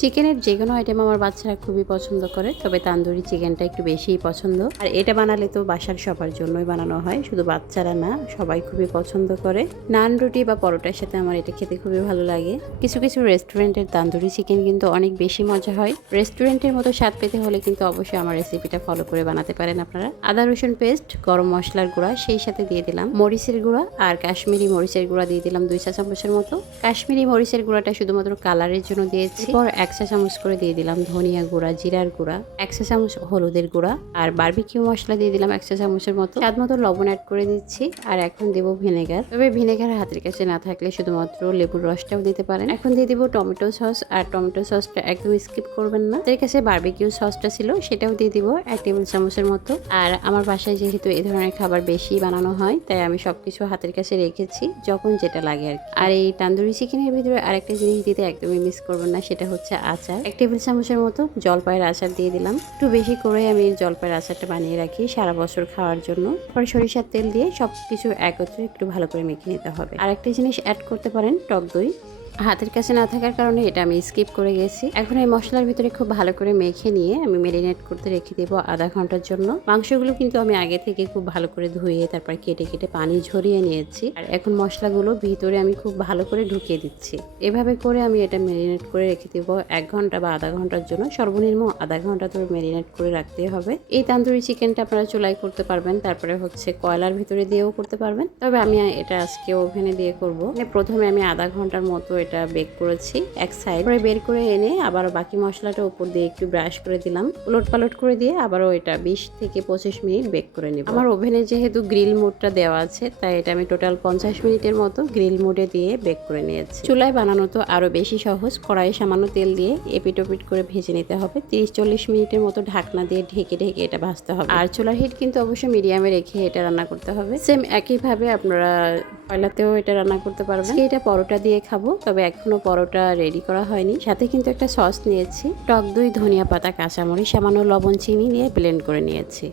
চিকেনের যে কোনো আইটেম আমার বাচ্চারা খুবই পছন্দ করে, তবে তান্দুরি চিকেনটা একটু বেশিই পছন্দ। আর এটা বানালে তো বাসার সবার জন্যই বানানো হয়, শুধু বাচ্চারা না, সবাই খুবই পছন্দ করে। নান, রুটি বা পরোটার সাথে আমার এটা খেতে খুবই ভালো লাগে। কিছু কিছু রেস্টুরেন্টের তান্দুরি চিকেন কিন্তু অনেক বেশি মজা হয়। রেস্টুরেন্টের মতো স্বাদ পেতে হলে কিন্তু অবশ্যই আমার রেসিপিটা ফলো করে বানাতে পারেন আপনারা। আদা রসুন পেস্ট, গরম মশলার গুঁড়া, সেই সাথে দিয়ে দিলাম মরিচের গুঁড়া আর কাশ্মীরি মরিচের গুঁড়া দিয়ে দিলাম 2 চা চামচের মতো। কাশ্মীরি মরিচের গুঁড়াটা শুধুমাত্র কালারের জন্য দিয়েছি। পর 1 চা চামচ করে দিয়ে দিলাম ধনিয়া গুঁড়া, জিরার গুঁড়া, 1 চা চামচ হলুদের গুঁড়া আর বারবিকিউ মশলা দিয়ে দিলাম 1 চা চামচের মতো। স্বাদ মতো লবণ অ্যাড করে দিচ্ছি। আর এখন দেব ভিনেগার, তবে ভিনেগার হাতের কাছে না থাকলে শুধুমাত্র লেবুর রসটাও দিতে পারেন। এখন দিয়ে দিব টমেটো সস, আর টমেটো সসটা একদম স্কিপ করবেন না। এর কাছে বারবিকিউ সসটা ছিল, সেটাও দিয়ে দিব 1 টেবিল চামচের মতো। আর আমার বাসায় যেহেতু এই ধরনের খাবার বেশি বানানো হয়, তাই আমি সবকিছু হাতের কাছে রেখেছি, যখন যেটা লাগে আর কি। আর এই তান্দুরি চিকেনের ভিতরে আরেকটা জিনিস দিতে একদমই মিস করবেন না, সেটা হচ্ছে আচার। 1 টেবিল চামচের মতো জলপাইয়ের আচার দিয়ে দিলাম। একটু বেশি করে আমি জলপাইয়ের আচারটা বানিয়ে রাখি সারা বছর খাওয়ার জন্য। পরে সরিষার তেল দিয়ে সবকিছু একত্রে একটু ভালো করে মেখে নিতে হবে। আর একটা জিনিস অ্যাড করতে পারেন, টক দই। হাতের কাছে না থাকার কারণে এটা আমি স্কিপ করে গেছি। এখন এই মশলার ভিতরে খুব ভালো করে মেখে নিয়ে আমি ম্যারিনেট করতে রেখে দেবো আধা ঘন্টার জন্য। মাংসগুলো কিন্তু আমি আগে থেকে খুব ভালো করে ধুয়ে তারপর কেটে কেটে পানি ঝরিয়ে নিয়েছি। আর এখন মশলাগুলো ভিতরে আমি খুব ভালো করে ঢুকিয়ে দিচ্ছি। এভাবে করে আমি এটা ম্যারিনেট করে রেখে দেবো 1 ঘন্টা বা আধা ঘন্টার জন্য। সর্বনিম্ন আধা ঘন্টা ধরে ম্যারিনেট করে রাখতে হবে। এই তান্দুরি চিকেনটা আপনারা চুলায় করতে পারবেন, তারপরে হচ্ছে কয়লার ভিতরে দিয়েও করতে পারবেন, তবে আমি এটা আজকে ওভেনে দিয়ে করবো। প্রথমে আমি আধা ঘন্টার মতো এটা বেক করেছি এক সাইড, পরে বের করে এনে আবার বাকি মশলাটা উপর দিয়ে একটু ব্রাশ করে দিলাম, উলট পালট করে দিয়ে আবারও এটা 20 থেকে 25 মিনিট বেক করে নেব। আমার ওভেনে যেহেতু গ্রিল মোডটা দেওয়া আছে, তাই এটা আমি টোটাল 50 মিনিটের মতো গ্রিল মোডে দিয়ে বেক করে নিয়েছি। চুলায় বানানো তো আরো বেশি সহজ। কড়াইয়ে সামান্য তেল দিয়ে এপিট ওপিট করে ভেজে নিতে হবে। 30-40 মিনিটের মতো ঢাকনা দিয়ে ঢেকে ঢেকে এটা ভাজতে হবে। আর চুলার হিট কিন্তু অবশ্যই মিডিয়ামে রেখে এটা রান্না করতে হবে। সেম একইভাবে আপনারা কয়লাতেও এটা রান্না করতে পারবেন। এটা পরোটা দিয়ে খাবো, তবে এখনো পরোটা রেডি করা হয়নি। সাথে কিন্তু একটা সস নিয়েছি, টক দই, ধনিয়া পাতা, কাঁচামরিচ, সামান্য লবণ, চিনি নিয়ে ব্লেন্ড করে নিয়েছি।